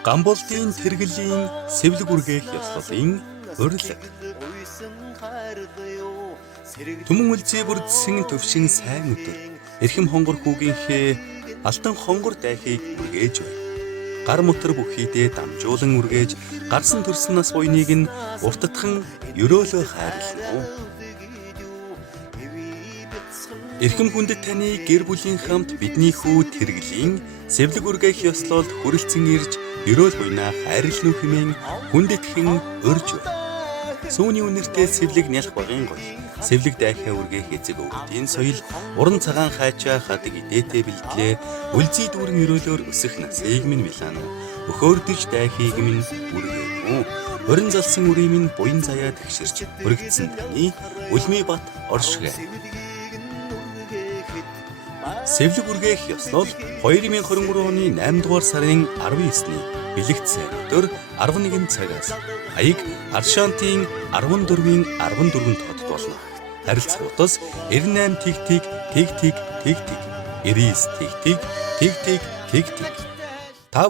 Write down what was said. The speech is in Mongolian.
Гамболтын тэргэлийн сэвлэг үргээх ёслолын урилга. Түмэн үлзий бүрдсэн төвшин сайн өдөр. Эрхэм хонгор хүүгийнхээ алтан хонгор дайхыг үргээж бай. Гар мотор бүхийдээ дамжуулан үргээж гарсан төрсөн нас буйныг нь уртатхан өрөөлөө хайрлана. Эрхэм хүндэт таны гэр бүлийн хамт бидний хүү тэргэлийн сэвлэг үргээх ёслолд хүрэлцэн ирж өрөөл буйнаа хайрлана хэмээн хүндэтхэн өрж бай. Сүүний үнэртэй сэвлэг нялх багын гол. Сэвлэг дайхаа үргээх эзэг өвгдийн соёл уран цагаан хайчаа хадаг идээтэй бэлтлээ үлзий дүүрэн өрөөлөөр өсөх насыг минь Милано өхөөрдөж дайхийг минь үргээнэ. Хорин залсан үрийг минь буян заяа тэгшэрч өргөдсөн таны үлмий бат оршгэ. Сэвлэг үргээх ёслол 2023 оны 8 дугаар сарын 19-ний бэлэгдсэн өдөр 11 цагаас хаяг Аршантын 14-ийн 14 тодд болно. Харилцах утас 98 тэг тэг тэг тэг тэг тэг 99 тэг тэг тэг тэг тэг тэг